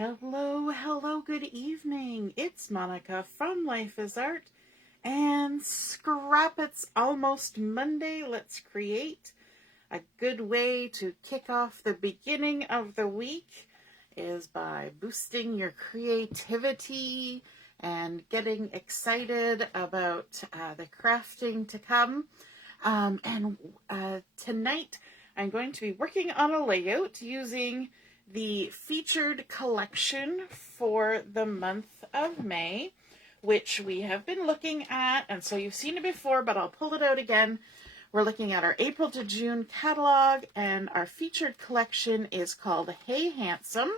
Hello, good evening. It's Monica from Life is Art and Scrap. It's almost Monday. Let's create. A good way to kick off the beginning of the week is by boosting your creativity and getting excited about the crafting to come. Tonight I'm going to be working on a layout using the featured collection for the month of May, which we have been looking at, and so you've seen it before, but I'll pull it out again. We're looking at our April to June catalog, and our featured collection is called Hey Handsome,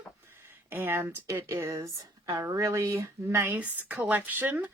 and it is a really nice collection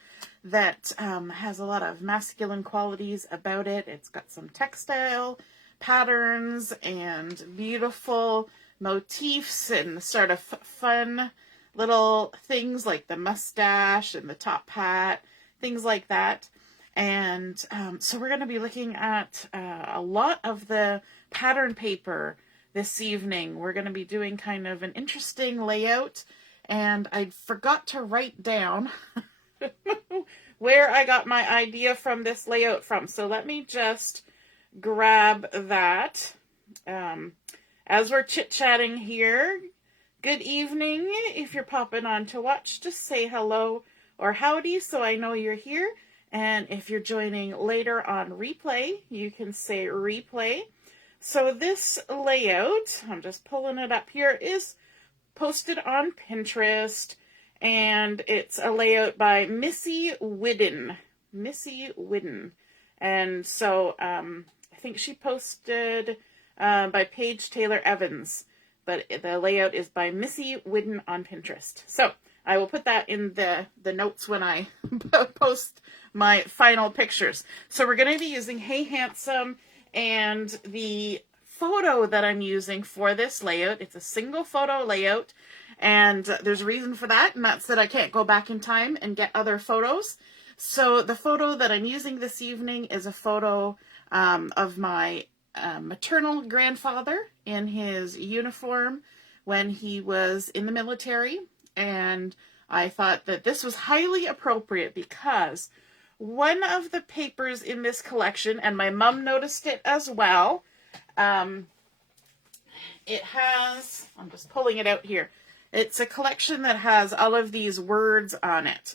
that has a lot of masculine qualities about it. It's got some textile patterns and beautiful motifs and sort of fun little things like the mustache and the top hat, things like that. And so we're going to be looking at a lot of the pattern paper this evening. We're going to be doing kind of an interesting layout, and I forgot to write down where I got my idea from this layout from. So let me just grab that. As we're chit-chatting here, good evening. If you're popping on to watch, just say hello or howdy so I know you're here. And if you're joining later on replay, you can say replay. So this layout, I'm just pulling it up here, is posted on Pinterest. And it's a layout by Missy Whidden. Missy Whidden. And so I think she posted by Paige Taylor Evans, but the layout is by Missy Whidden on Pinterest. So I will put that in the notes when I post my final pictures. So we're going to be using Hey Handsome, and the photo that I'm using for this layout, it's a single photo layout, and there's a reason for that, and that's that I can't go back in time and get other photos. So the photo that I'm using this evening is a photo of my maternal grandfather in his uniform when he was in the military, and I thought that this was highly appropriate because one of the papers in this collection, and my mom noticed it as well, it has, I'm just pulling it out here, it's a collection that has all of these words on it,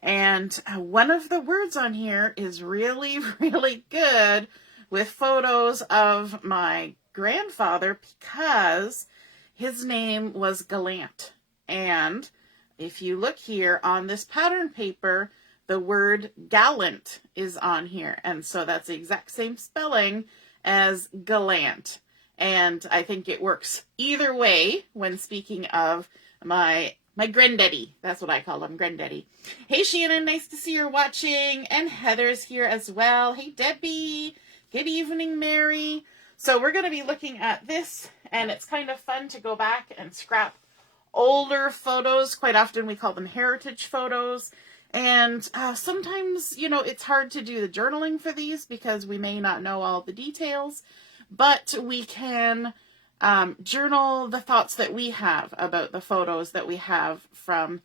and one of the words on here is really, really good with photos of my grandfather because his name was Gallant. And if you look here on this pattern paper, the word gallant is on here. And so that's the exact same spelling as Gallant. And I think it works either way when speaking of my granddaddy. That's what I call him, granddaddy. Hey, Shannon, nice to see you're watching. And Heather's here as well. Hey, Debbie. Good evening, Mary. So we're going to be looking at this, and it's kind of fun to go back and scrap older photos. Quite often we call them heritage photos. And sometimes, you know, it's hard to do the journaling for these because we may not know all the details, but we can journal the thoughts that we have about the photos that we have from,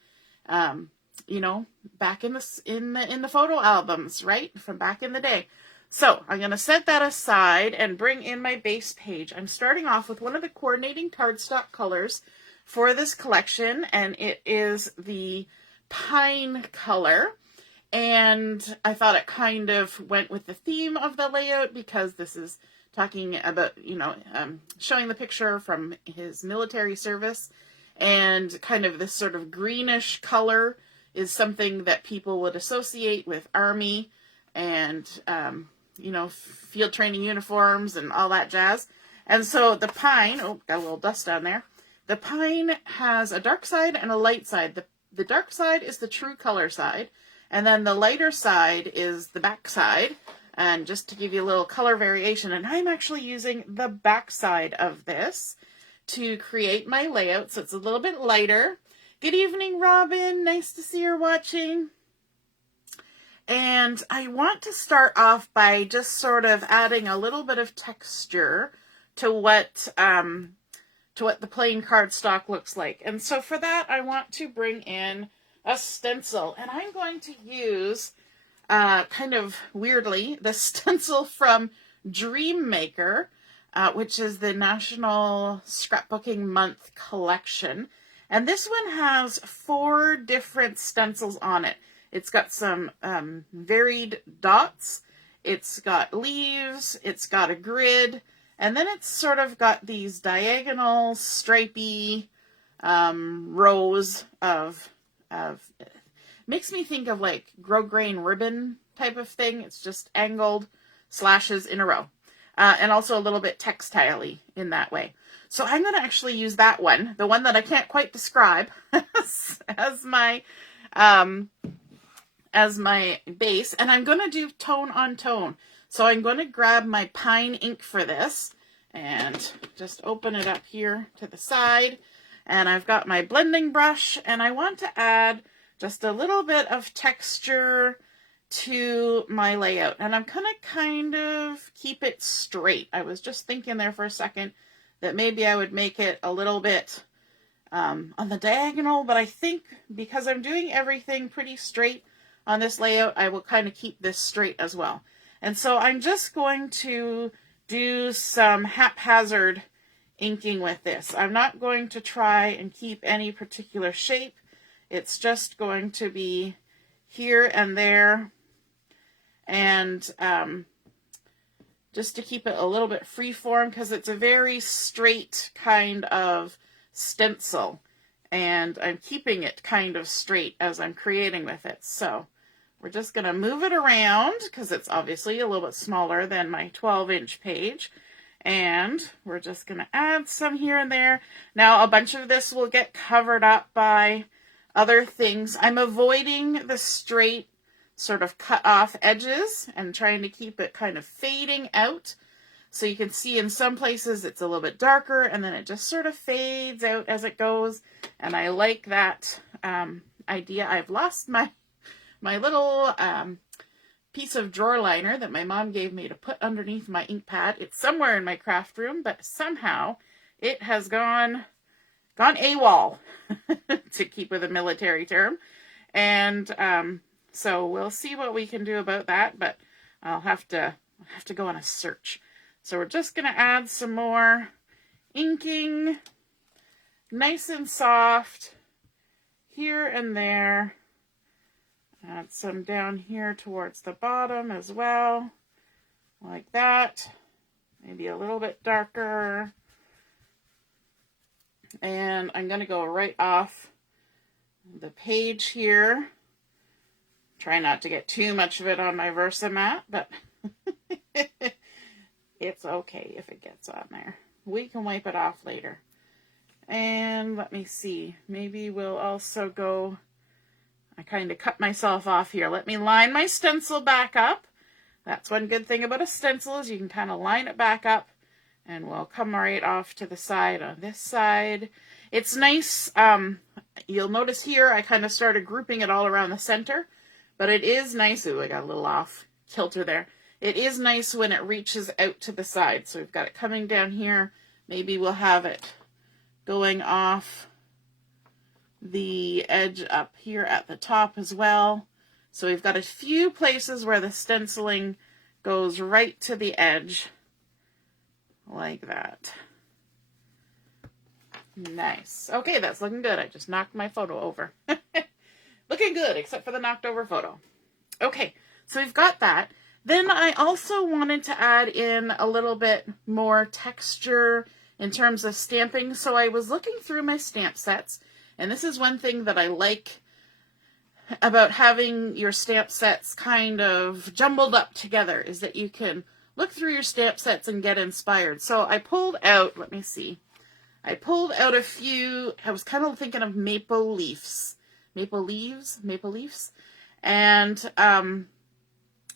you know, back in the photo albums, right? From back in the day. So I'm going to set that aside and bring in my base page. I'm starting off with one of the coordinating cardstock colors for this collection, and it is the pine color. And I thought it kind of went with the theme of the layout because this is talking about, you know, showing the picture from his military service, and kind of this sort of greenish color is something that people would associate with Army and, you know, field training uniforms and all that jazz. And so the pine, oh, got a little dust on there. The pine has a dark side and a light side. The dark side is the true color side, and then the lighter side is the back side. And just to give you a little color variation, and I'm actually using the back side of this to create my layout, so it's a little bit lighter. Good evening, Robin. Nice to see you're watching. And I want to start off by just sort of adding a little bit of texture to what to what the plain cardstock looks like. And so for that, I want to bring in a stencil, and I'm going to use, kind of weirdly, the stencil from Dream Maker, which is the National Scrapbooking Month collection. And this one has 4 different stencils on it. It's got some varied dots, it's got leaves, it's got a grid, and then it's sort of got these diagonal, stripy rows of makes me think of like grosgrain ribbon type of thing. It's just angled slashes in a row. And also a little bit textile-y in that way. So I'm going to actually use that one, the one that I can't quite describe, as my base. And I'm going to do tone on tone. So I'm going to grab my pine ink for this and just open it up here to the side. And I've got my blending brush, and I want to add just a little bit of texture to my layout. And I'm going to kind of keep it straight. I was just thinking there for a second that maybe I would make it a little bit on the diagonal, but I think because I'm doing everything pretty straight on this layout, I will kind of keep this straight as well. And so I'm just going to do some haphazard inking with this. I'm not going to try and keep any particular shape. It's just going to be here and there, and just to keep it a little bit free-form, because it's a very straight kind of stencil, and I'm keeping it kind of straight as I'm creating with it. So we're just going to move it around, because it's obviously a little bit smaller than my 12-inch page. And we're just going to add some here and there. Now, a bunch of this will get covered up by other things. I'm avoiding the straight sort of cut off edges and trying to keep it kind of fading out. So you can see in some places it's a little bit darker, and then it just sort of fades out as it goes. And I like that idea. I've lost my little piece of drawer liner that my mom gave me to put underneath my ink pad. It's somewhere in my craft room, but somehow it has gone AWOL, to keep with a military term. And so we'll see what we can do about that, but I'll have to go on a search. So we're just going to add some more inking, nice and soft, here and there. Add some down here towards the bottom as well, like that. Maybe a little bit darker. And I'm going to go right off the page here. Try not to get too much of it on my Versamat, but it's okay if it gets on there. We can wipe it off later. And let me see. Maybe we'll also go... I kind of cut myself off here. Let me line my stencil back up. That's one good thing about a stencil is you can kind of line it back up, and we'll come right off to the side on this side. It's nice. You'll notice here I kind of started grouping it all around the center, but it is nice. Ooh, I got a little off kilter there. It is nice when it reaches out to the side. So we've got it coming down here. Maybe we'll have it going off the edge up here at the top as well. So we've got a few places where the stenciling goes right to the edge, like that. Nice. Okay, that's looking good. I just knocked my photo over. Looking good, except for the knocked over photo. Okay, so we've got that. Then I also wanted to add in a little bit more texture in terms of stamping. So I was looking through my stamp sets, and this is one thing that I like about having your stamp sets kind of jumbled up together, is that you can look through your stamp sets and get inspired. So I pulled out, let me see, I pulled out a few. I was kind of thinking of maple leaves. And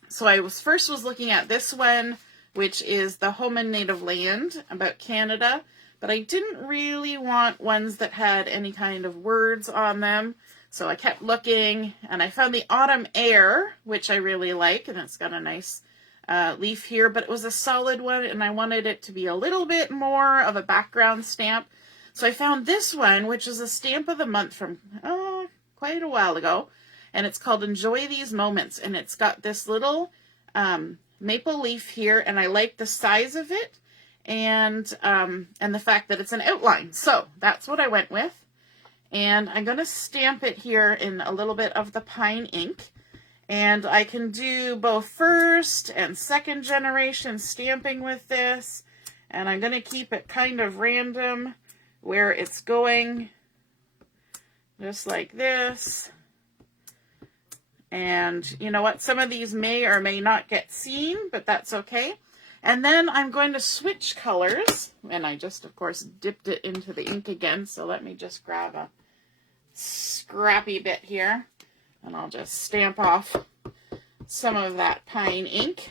so I was first looking at this one, which is the Home and Native Land, about Canada. But I didn't really want ones that had any kind of words on them. So I kept looking, and I found the Autumn Air, which I really like, and it's got a nice leaf here, but it was a solid one, and I wanted it to be a little bit more of a background stamp. So I found this one, which is a stamp of the month from quite a while ago, and it's called Enjoy These Moments, and it's got this little maple leaf here, and I like the size of it and the fact that it's an outline. So that's what I went with. And I'm going to stamp it here in a little bit of the pine ink. And I can do both first and second generation stamping with this. And I'm going to keep it kind of random where it's going. Just like this. And you know what? Some of these may or may not get seen, but that's okay. And then I'm going to switch colors. And I just, of course, dipped it into the ink again. So let me just grab a scrappy bit here, and I'll just stamp off some of that pine ink.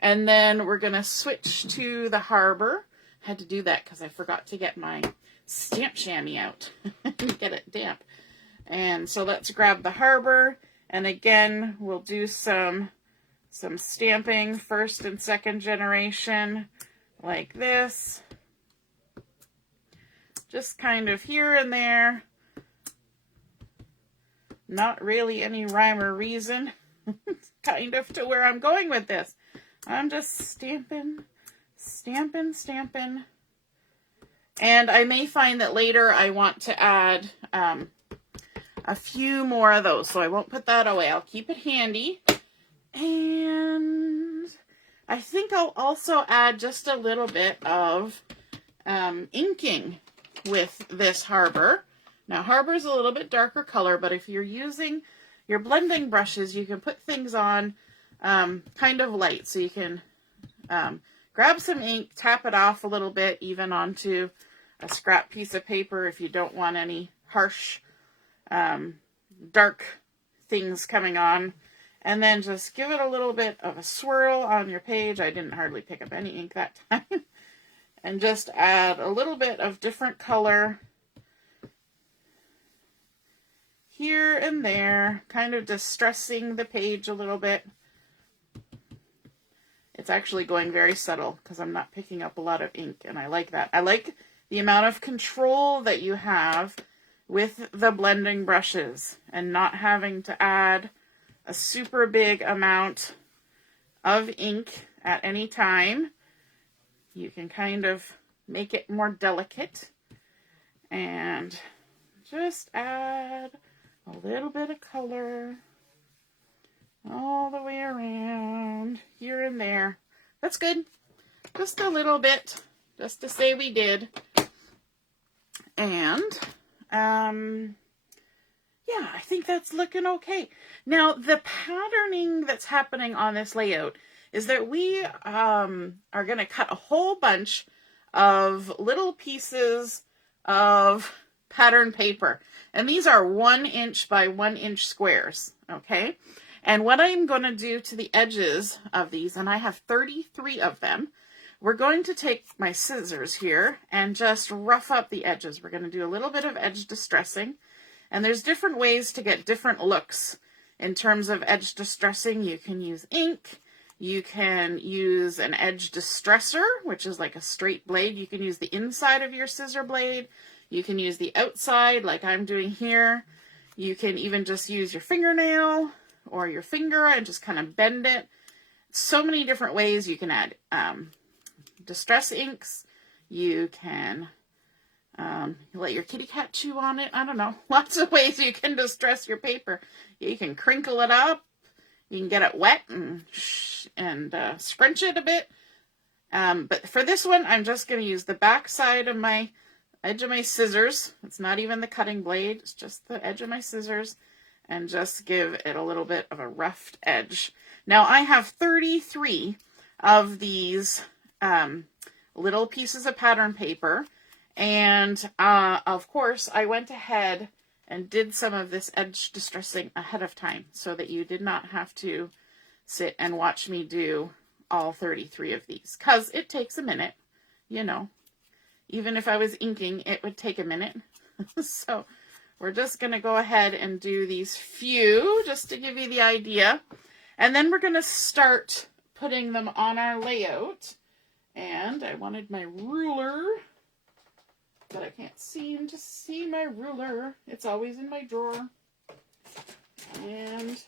And then we're going to switch to the Harbour. I had to do that because I forgot to get my stamp chamois out and get it damp. And so let's grab the Harbour, and again we'll do some stamping, first and second generation, like this. Just kind of here and there. Not really any rhyme or reason, kind of to where I'm going with this. I'm just stamping, stamping, stamping. And I may find that later I want to add a few more of those, so I won't put that away. I'll keep it handy. And I think I'll also add just a little bit of inking with this Harbour. Now, Harbour's a little bit darker color, but if you're using your blending brushes, you can put things on kind of light. So you can grab some ink, tap it off a little bit, even onto a scrap piece of paper if you don't want any harsh, dark things coming on. And then just give it a little bit of a swirl on your page. I didn't hardly pick up any ink that time. And just add a little bit of different color here and there, kind of distressing the page a little bit. It's actually going very subtle because I'm not picking up a lot of ink, and I like that. I like the amount of control that you have with the blending brushes and not having to add a super big amount of ink at any time. You can kind of make it more delicate and just add a little bit of color all the way around, here and there. That's good. Just a little bit, just to say we did. And, yeah, I think that's looking okay. Now, the patterning that's happening on this layout is that we are going to cut a whole bunch of little pieces of pattern paper. And these are 1 inch by 1 inch squares, okay? And what I'm going to do to the edges of these, and I have 33 of them, we're going to take my scissors here and just rough up the edges. We're going to do a little bit of edge distressing. And there's different ways to get different looks in terms of edge distressing. You can use ink. You can use an edge distressor, which is like a straight blade. You can use the inside of your scissor blade. You can use the outside like I'm doing here. You can even just use your fingernail or your finger and just kind of bend it. So many different ways you can add distress inks. You can let your kitty cat chew on it. I don't know. Lots of ways you can distress your paper. You can crinkle it up. You can get it wet and scrunch it a bit. But for this one, I'm just going to use the back side of my edge of my scissors. It's not even the cutting blade. It's just the edge of my scissors. And just give it a little bit of a roughed edge. Now, I have 33 of these little pieces of pattern paper. And, of course, I went ahead and did some of this edge distressing ahead of time so that you did not have to sit and watch me do all 33 of these. Because it takes a minute, you know. Even if I was inking, it would take a minute. So we're just going to go ahead and do these few just to give you the idea. And then we're going to start putting them on our layout. And I wanted my ruler. but I can't seem to see my ruler. It's always in my drawer. And,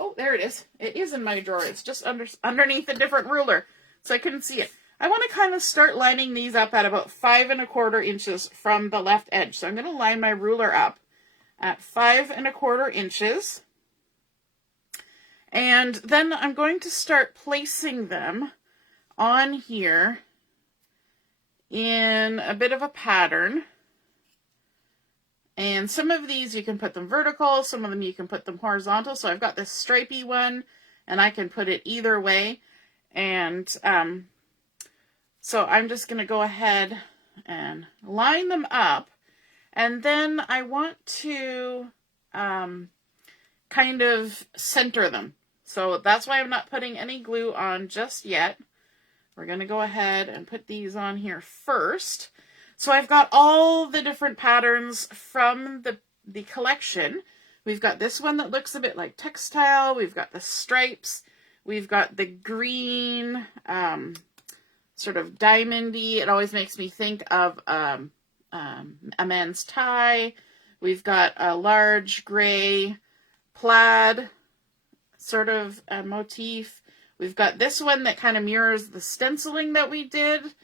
oh, there it is. It is in my drawer. It's just underneath a different ruler, so I couldn't see it. I want to kind of start lining these up at about 5 1/4 inches from the left edge. So I'm going to line my ruler up at 5 1/4 inches. And then I'm going to start placing them on here in a bit of a pattern. And some of these you can put them vertical, some of them you can put them horizontal. So I've got this stripy one, and I can put it either way. And so I'm just going to go ahead and line them up. And then I want to kind of center them. So that's why I'm not putting any glue on just yet. We're going to go ahead and put these on here first. So I've got all the different patterns from the collection. We've got this one that looks a bit like textile. We've got the stripes. We've got the green, sort of diamondy. It always makes me think of a man's tie. We've got a large gray plaid sort of a motif. We've got this one that kind of mirrors the stenciling that we did.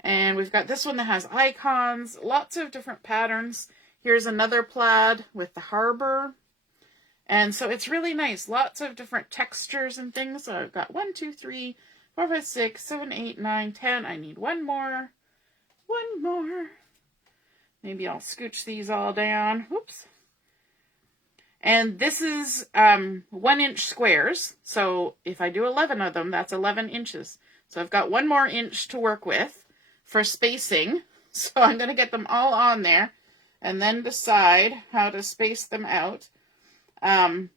And we've got this one that has icons, lots of different patterns. Here's another plaid with the Harbour. And so it's really nice. Lots of different textures and things. So I've got 1, 2, 3, 4, 5, 6, 7, 8, 9, 10. I need one more. One more. Maybe I'll scooch these all down. Whoops. And this is 1 inch squares. So if I do 11 of them, that's 11 inches. So I've got 1 more inch to work with for spacing. So I'm going to get them all on there and then decide how to space them out. So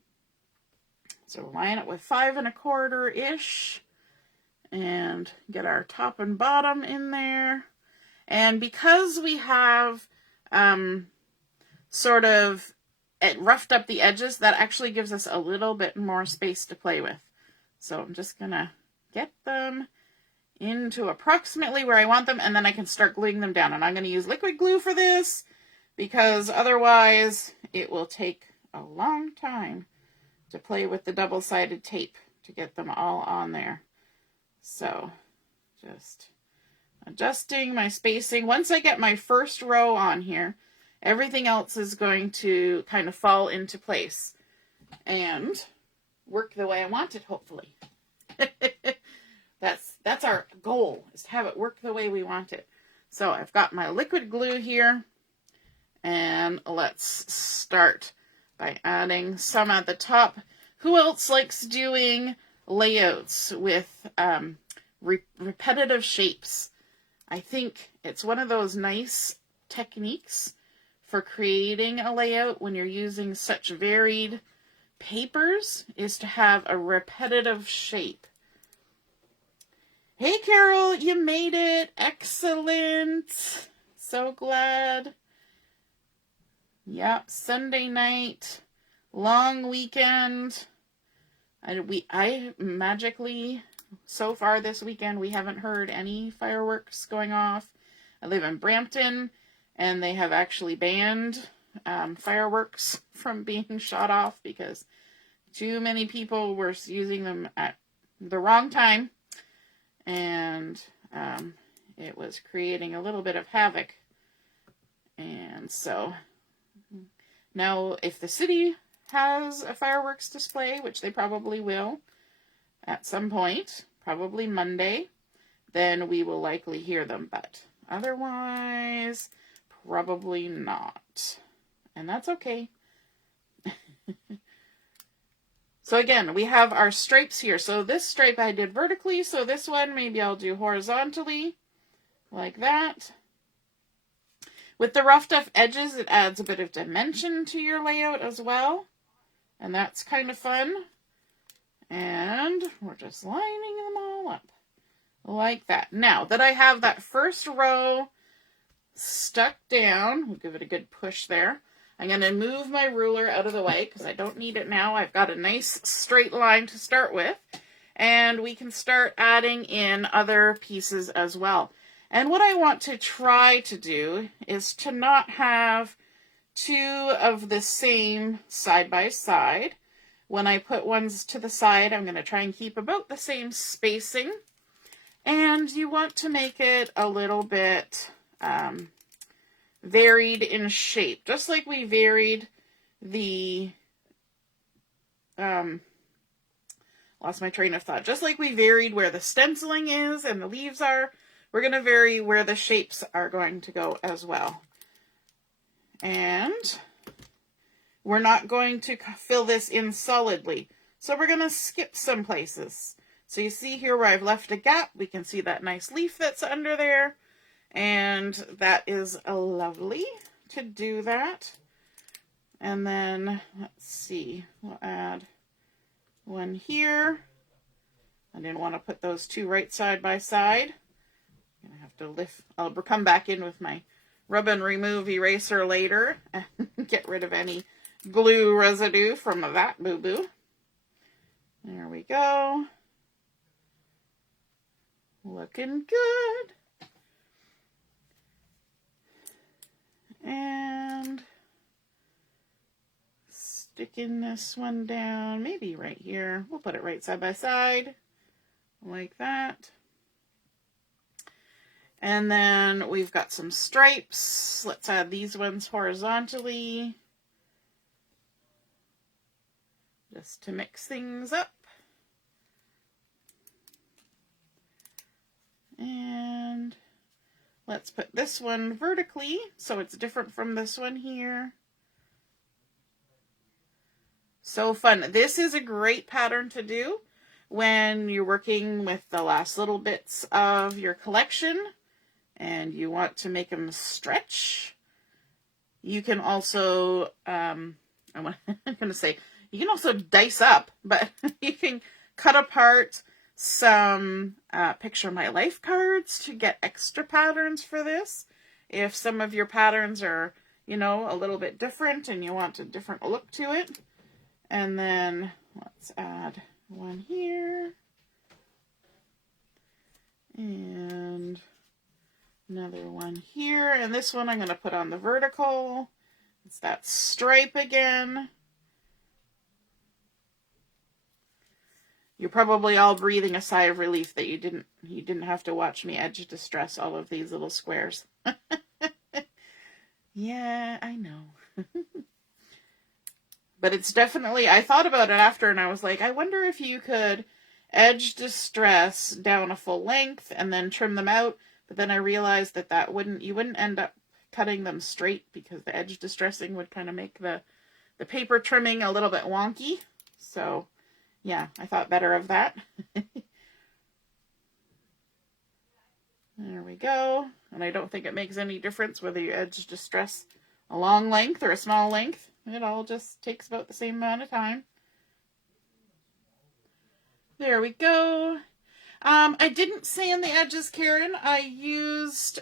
line it with 5 1/4-ish and get our top and bottom in there. And because we have sort of roughed up the edges, that actually gives us a little bit more space to play with. So I'm just going to get them into approximately where I want them, and then I can start gluing them down. And I'm going to use liquid glue for this because otherwise it will take a long time to play with the double-sided tape to get them all on there. So just adjusting my spacing. Once I get my first row on here, everything else is going to kind of fall into place and work the way I want it, hopefully. That's our goal, is to have it work the way we want it. So I've got my liquid glue here, and let's start by adding some at the top. Who else likes doing layouts with repetitive shapes? I think it's one of those nice techniques for creating a layout when you're using such varied papers, is to have a repetitive shape. Hey Carol, you made it. Excellent. So glad. Yep, Sunday night, long weekend. I magically, so far this weekend, we haven't heard any fireworks going off. I live in Brampton, and they have actually banned fireworks from being shot off because too many people were using them at the wrong time, and it was creating a little bit of havoc. And so now if the city has a fireworks display, which they probably will at some point, probably Monday, then we will likely hear them, but otherwise probably not. And that's okay. So again, we have our stripes here. So this stripe I did vertically, so this one maybe I'll do horizontally, like that. With the roughed up edges, it adds a bit of dimension to your layout as well. And that's kind of fun. And we're just lining them all up like that. Now that I have that first row stuck down, we'll give it a good push there. I'm going to move my ruler out of the way because I don't need it now. I've got a nice straight line to start with. And we can start adding in other pieces as well. And what I want to try to do is to not have two of the same side by side. When I put ones to the side, I'm going to try and keep about the same spacing. And you want to make it a little bit varied in shape, just like we varied the, lost my train of thought, just like we varied where the stenciling is and the leaves are, we're going to vary where the shapes are going to go as well. And we're not going to fill this in solidly, so we're going to skip some places. So you see here where I've left a gap, we can see that nice leaf that's under there, and that is lovely to do that. And then, let's see, we'll add one here. I didn't want to put those two right side by side. I'm going to have to lift, I'll come back in with my rub and remove eraser later and get rid of any glue residue from that boo-boo. There we go. Looking good. And sticking this one down, maybe right here. We'll put it right side by side, like that. And then we've got some stripes. Let's add these ones horizontally, just to mix things up. And let's put this one vertically so it's different from this one here. So fun. This is a great pattern to do when you're working with the last little bits of your collection and you want to make them stretch. You can also, I'm going to say, you can also dice up, but you can cut apart some Picture My Life cards to get extra patterns for this. If some of your patterns are, you know, a little bit different and you want a different look to it. And then let's add one here. And another one here. And this one I'm going to put on the vertical. It's that stripe again. You're probably all breathing a sigh of relief that you didn't have to watch me edge distress all of these little squares. Yeah, I know. But it's definitely, I thought about it after and I was like, I wonder if you could edge distress down a full length and then trim them out. But then I realized that you wouldn't end up cutting them straight because the edge distressing would kind of make the paper trimming a little bit wonky. So yeah, I thought better of that. There we go. And I don't think it makes any difference whether you edge distress a long length or a small length. It all just takes about the same amount of time. There we go. I didn't sand the edges, Karen. I used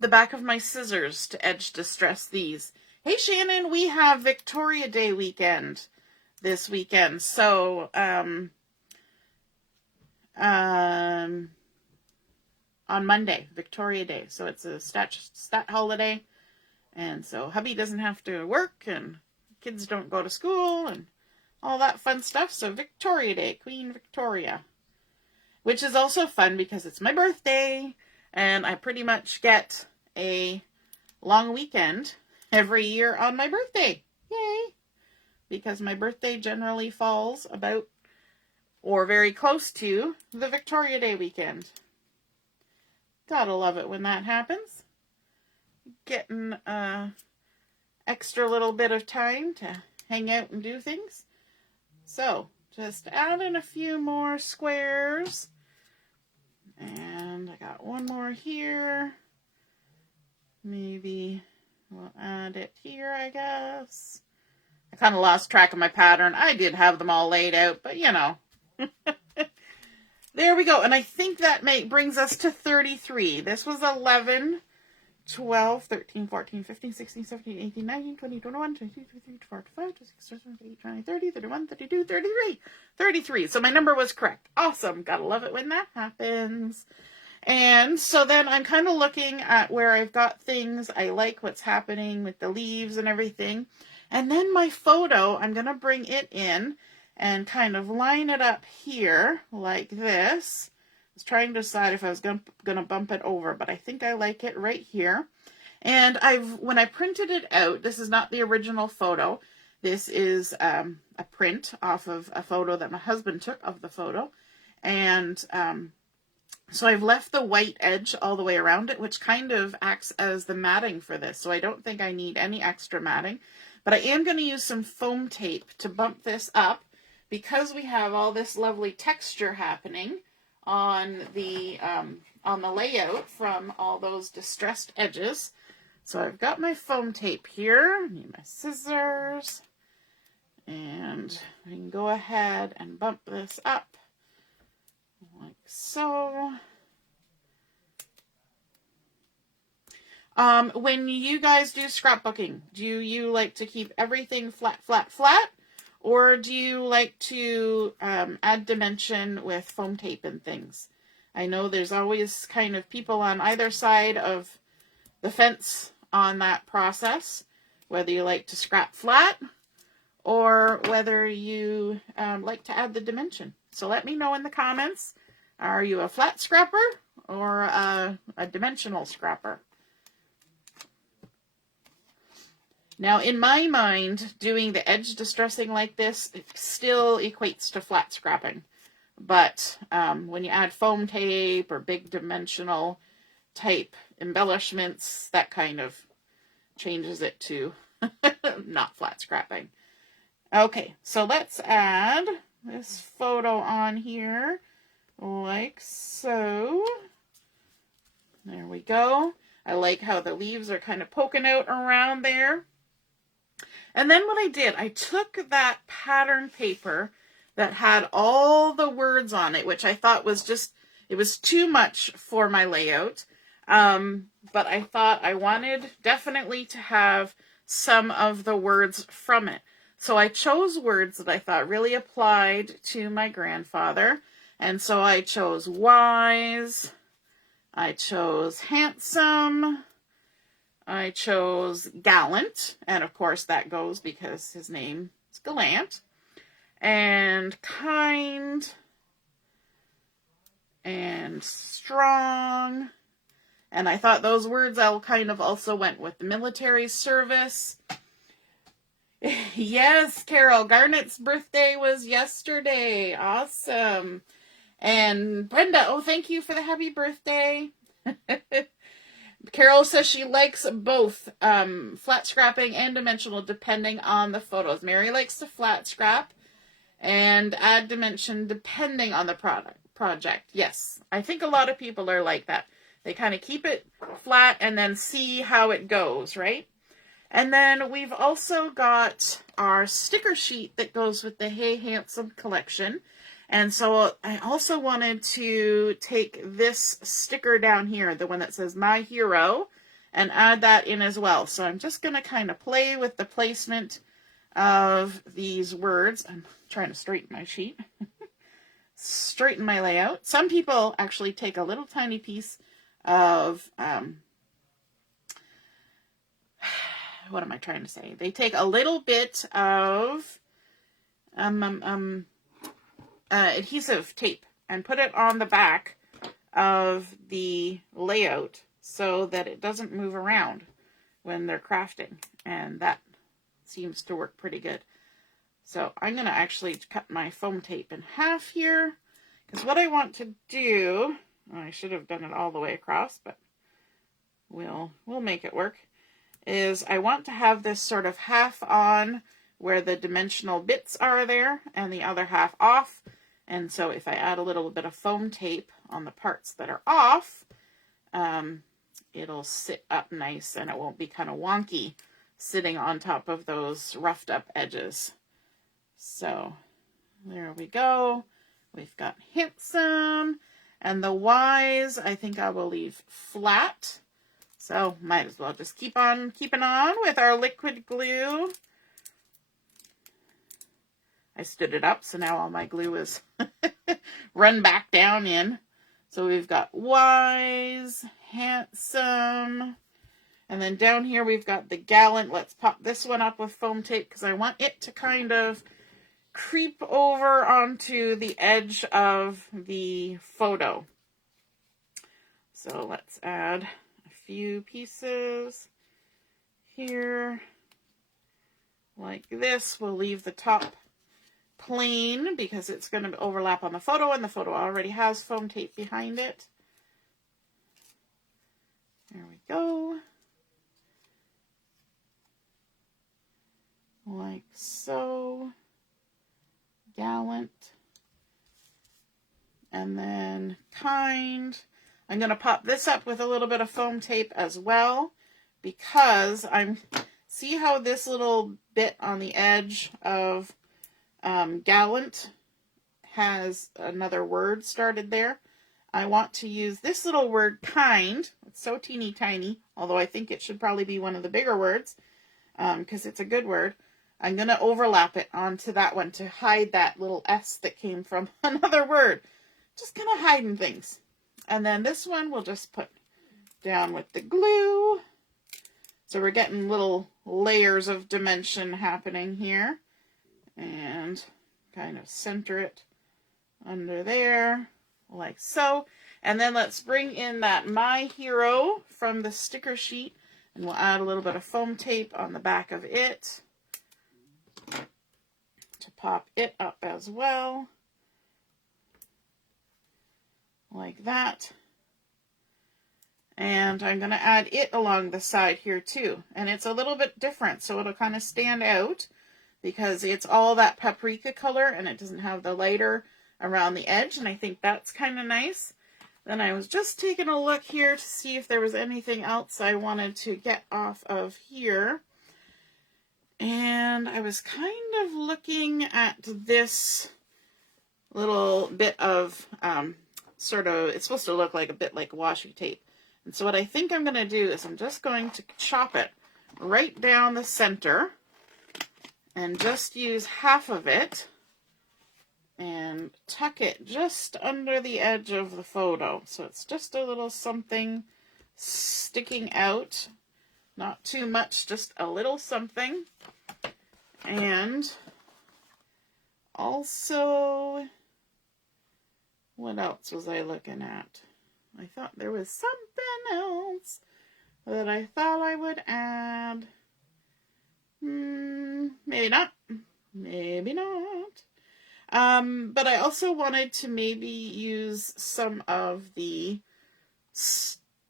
the back of my scissors to edge distress these. Hey Shannon, we have Victoria Day weekend this weekend. So on Monday, Victoria Day. So it's a stat holiday. And so hubby doesn't have to work and kids don't go to school and all that fun stuff. So Victoria Day, Queen Victoria. Which is also fun because it's my birthday and I pretty much get a long weekend every year on my birthday. Yay! Because my birthday generally falls about or very close to the Victoria Day weekend. Gotta love it when that happens. Getting extra little bit of time to hang out and do things. So, just add in a few more squares. And I got one more here. Maybe we'll add it here, I guess. I kind of lost track of my pattern. I did have them all laid out, but you know. There we go. And I think that brings us to 33. This was 11 12, 13, 14, 15, 16, 17, 18, 19, 20, 21, 22, 23, 24, 25, 26, 27, 28, 29, 30, 31, 32, 33. 33. So my number was correct. Awesome. Gotta love it when that happens. And so then I'm kind of looking at where I've got things. I like what's happening with the leaves and everything. And then my photo, I'm going to bring it in and kind of line it up here like this. I was trying to decide if I was going to bump it over, but I think I like it right here. And when I printed it out, this is not the original photo. This is a print off of a photo that my husband took of the photo. And so I've left the white edge all the way around it, which kind of acts as the matting for this. So I don't think I need any extra matting. But I am going to use some foam tape to bump this up because we have all this lovely texture happening on the layout from all those distressed edges. So I've got my foam tape here. I need my scissors. And I can go ahead and bump this up like so. When you guys do scrapbooking, do you like to keep everything flat, flat, flat? Or do you like to add dimension with foam tape and things? I know there's always kind of people on either side of the fence on that process, whether you like to scrap flat or whether you like to add the dimension. So let me know in the comments. Are you a flat scrapper or a dimensional scrapper? Now, in my mind, doing the edge distressing like this still equates to flat scrapping. But when you add foam tape or big dimensional type embellishments, that kind of changes it to not flat scrapping. Okay, so let's add this photo on here like so. There we go. I like how the leaves are kind of poking out around there. And then what I did, I took that pattern paper that had all the words on it, which I thought was just, it was too much for my layout. But I thought I wanted definitely to have some of the words from it. So I chose words that I thought really applied to my grandfather. And so I chose wise, I chose handsome, I chose gallant, and of course that goes because his name is Gallant, and kind, and strong, and I thought those words all kind of also went with the military service. Yes, Carol, Garnet's birthday was yesterday. Awesome. And Brenda, oh, thank you for the happy birthday. Carol says she likes both flat scrapping and dimensional depending on the photos. Mary likes to flat scrap and add dimension depending on the project. Yes, I think a lot of people are like that. They kind of keep it flat and then see how it goes, right? And then we've also got our sticker sheet that goes with the Hey Handsome collection. And so I also wanted to take this sticker down here, the one that says My Hero, and add that in as well. So I'm just going to kind of play with the placement of these words. I'm trying to straighten my sheet. Straighten my layout. Some people actually take a little tiny piece of, what am I trying to say? They take a little bit of adhesive tape and put it on the back of the layout so that it doesn't move around when they're crafting, and that seems to work pretty good. So I'm going to actually cut my foam tape in half here, because what I want to do, I should have done it all the way across, but we'll make it work, is I want to have this sort of half on where the dimensional bits are there and the other half off. And so if I add a little bit of foam tape on the parts that are off, it'll sit up nice and it won't be kind of wonky sitting on top of those roughed up edges. So there we go. We've got handsome, and the wise I think I will leave flat So might as well just keep on keeping on with our liquid glue. I stood it up, so now all my glue is run back down in. So we've got Wise, Handsome, and then down here we've got the Gallant. Let's pop this one up with foam tape because I want it to kind of creep over onto the edge of the photo. So let's add a few pieces here like this. We'll leave the top plain because it's going to overlap on the photo, and the photo already has foam tape behind it. There we go. Like so. Gallant. And then Kind. I'm going to pop this up with a little bit of foam tape as well because see how this little bit on the edge of Gallant has another word started there. I want to use this little word Kind. It's so teeny tiny, although I think it should probably be one of the bigger words because it's a good word. I'm going to overlap it onto that one to hide that little S that came from another word. Just kind of hiding things. And then this one we'll just put down with the glue. So we're getting little layers of dimension happening here. And kind of center it under there, like so. And then let's bring in that My Hero from the sticker sheet, and we'll add a little bit of foam tape on the back of it to pop it up as well, like that. And I'm going to add it along the side here too. And it's a little bit different, so it'll kind of stand out because it's all that paprika color and it doesn't have the lighter around the edge. And I think that's kind of nice. Then I was just taking a look here to see if there was anything else I wanted to get off of here. And I was kind of looking at this little bit of it's supposed to look like a bit like washi tape. And so what I think I'm going to do is I'm just going to chop it right down the center and just use half of it and tuck it just under the edge of the photo. So it's just a little something sticking out. Not too much, just a little something. And also, what else was I looking at? I thought there was something else that I thought I would add. Maybe not. Maybe not. But I also wanted to maybe use some of the stars.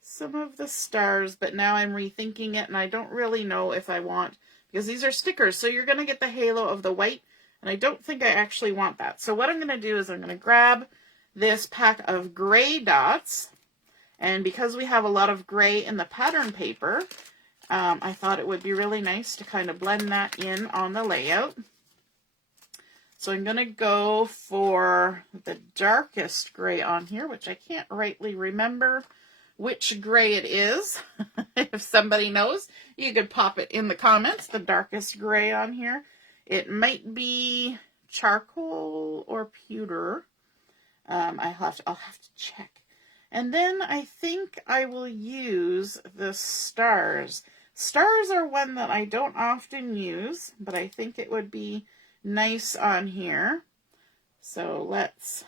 Some of the stars, but now I'm rethinking it and I don't really know if I want, because these are stickers, so you're going to get the halo of the white, and I don't think I actually want that. So what I'm going to do is I'm going to grab this pack of gray dots, and because we have a lot of gray in the pattern paper, I thought it would be really nice to kind of blend that in on the layout. So I'm going to go for the darkest gray on here, which I can't rightly remember which gray it is. If somebody knows, you could pop it in the comments, the darkest gray on here. It might be charcoal or pewter. I'll have to check. And then I think I will use the stars. Stars are one that I don't often use, but I think it would be nice on here. So let's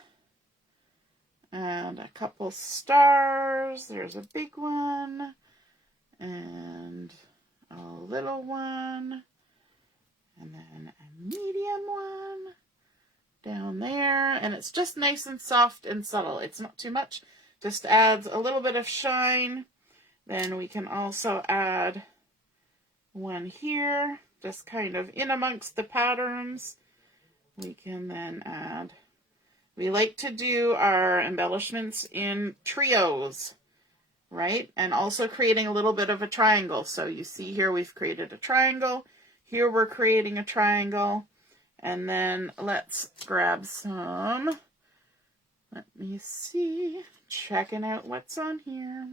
add a couple stars. There's a big one and a little one, and then a medium one down there. And it's just nice and soft and subtle. It's not too much. Just adds a little bit of shine. Then we can also add one here, just kind of in amongst the patterns. We can then add, we like to do our embellishments in trios, right? And also creating a little bit of a triangle. So you see here we've created a triangle. Here we're creating a triangle. And then let's grab some, let me see. checking out what's on here.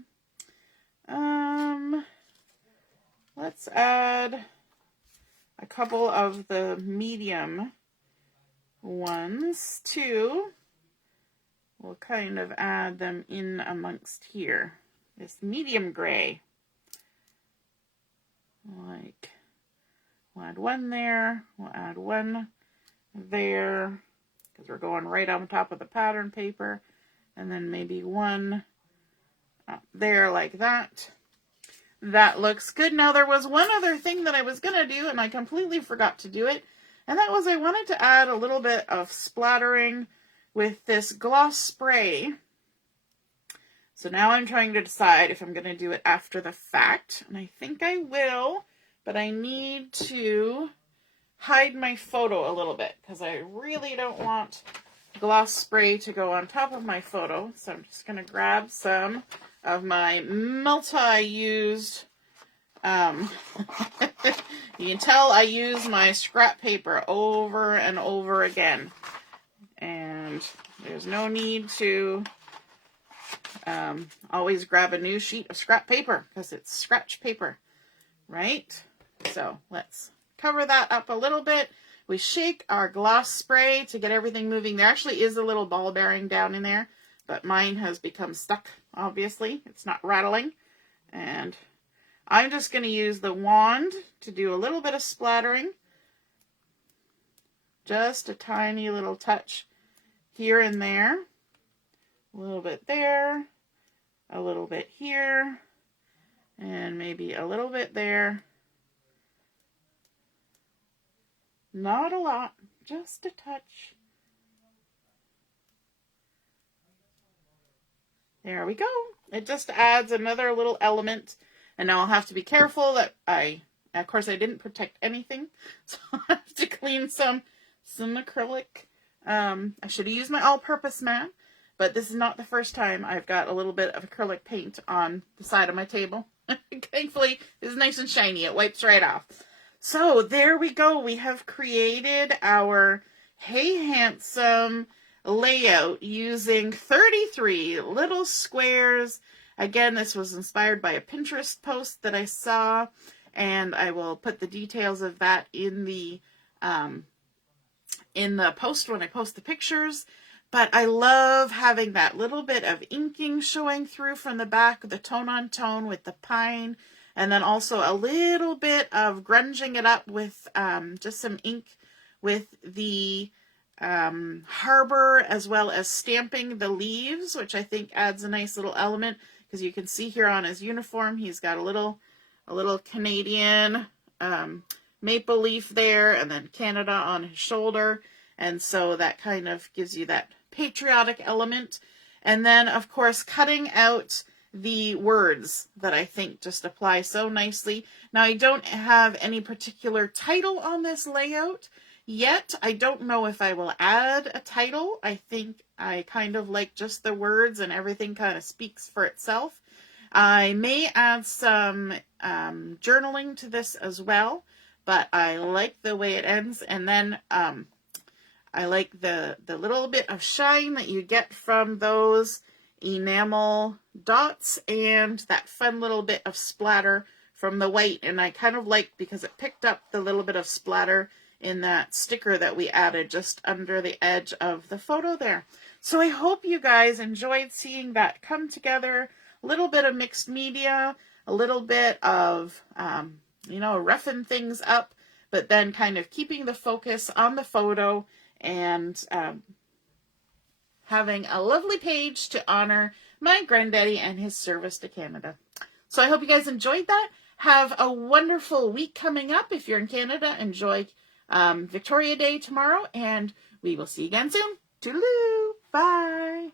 Let's add a couple of the medium ones too. We'll kind of add them in amongst here. This medium gray. Like, we'll add one there. We'll add one there, because we're going right on top of the pattern paper. And then maybe one up there like that. That looks good. Now, there was one other thing that I was going to do, and I completely forgot to do it. And that was I wanted to add a little bit of splattering with this gloss spray. So now I'm trying to decide if I'm going to do it after the fact. And I think I will, but I need to hide my photo a little bit because I really don't want gloss spray to go on top of my photo. So I'm just going to grab some of my multi-used, you can tell I use my scrap paper over and over again. And there's no need to always grab a new sheet of scrap paper because it's scratch paper, right? So let's cover that up a little bit. We shake our gloss spray to get everything moving. There actually is a little ball bearing down in there, but mine has become stuck, obviously. It's not rattling. And I'm just going to use the wand to do a little bit of splattering. Just a tiny little touch here and there. A little bit there. A little bit here. And maybe a little bit there. Not a lot, just a touch. There we go. It just adds another little element. And now I'll have to be careful that of course I didn't protect anything. So I have to clean some acrylic. I should have used my all-purpose mat, but this is not the first time I've got a little bit of acrylic paint on the side of my table. Thankfully, it's nice and shiny. It wipes right off. So there we go. We have created our Hey Handsome layout using 33 little squares. Again, this was inspired by a Pinterest post that I saw, and I will put the details of that in the post when I post the pictures. But I love having that little bit of inking showing through from the back, the tone on tone with the pine. And then also a little bit of grunging it up with just some ink with the Harbour, as well as stamping the leaves, which I think adds a nice little element. Because you can see here on his uniform, he's got a little Canadian maple leaf there, and then Canada on his shoulder. And so that kind of gives you that patriotic element. And then, of course, cutting out the words that I think just apply so nicely. Now, I don't have any particular title on this layout yet. I don't know if I will add a title. I think I kind of like just the words and everything kind of speaks for itself. I may add some journaling to this as well, but I like the way it ends. And then I like the little bit of shine that you get from those enamel dots and that fun little bit of splatter from the white. And I kind of like, because it picked up the little bit of splatter in that sticker that we added just under the edge of the photo there. So I hope you guys enjoyed seeing that come together. A little bit of mixed media, a little bit of, roughing things up, but then kind of keeping the focus on the photo and having a lovely page to honor my granddaddy and his service to Canada. So I hope you guys enjoyed that. Have a wonderful week coming up. If you're in Canada, enjoy Victoria Day tomorrow, and we will see you again soon. Toodaloo! Bye!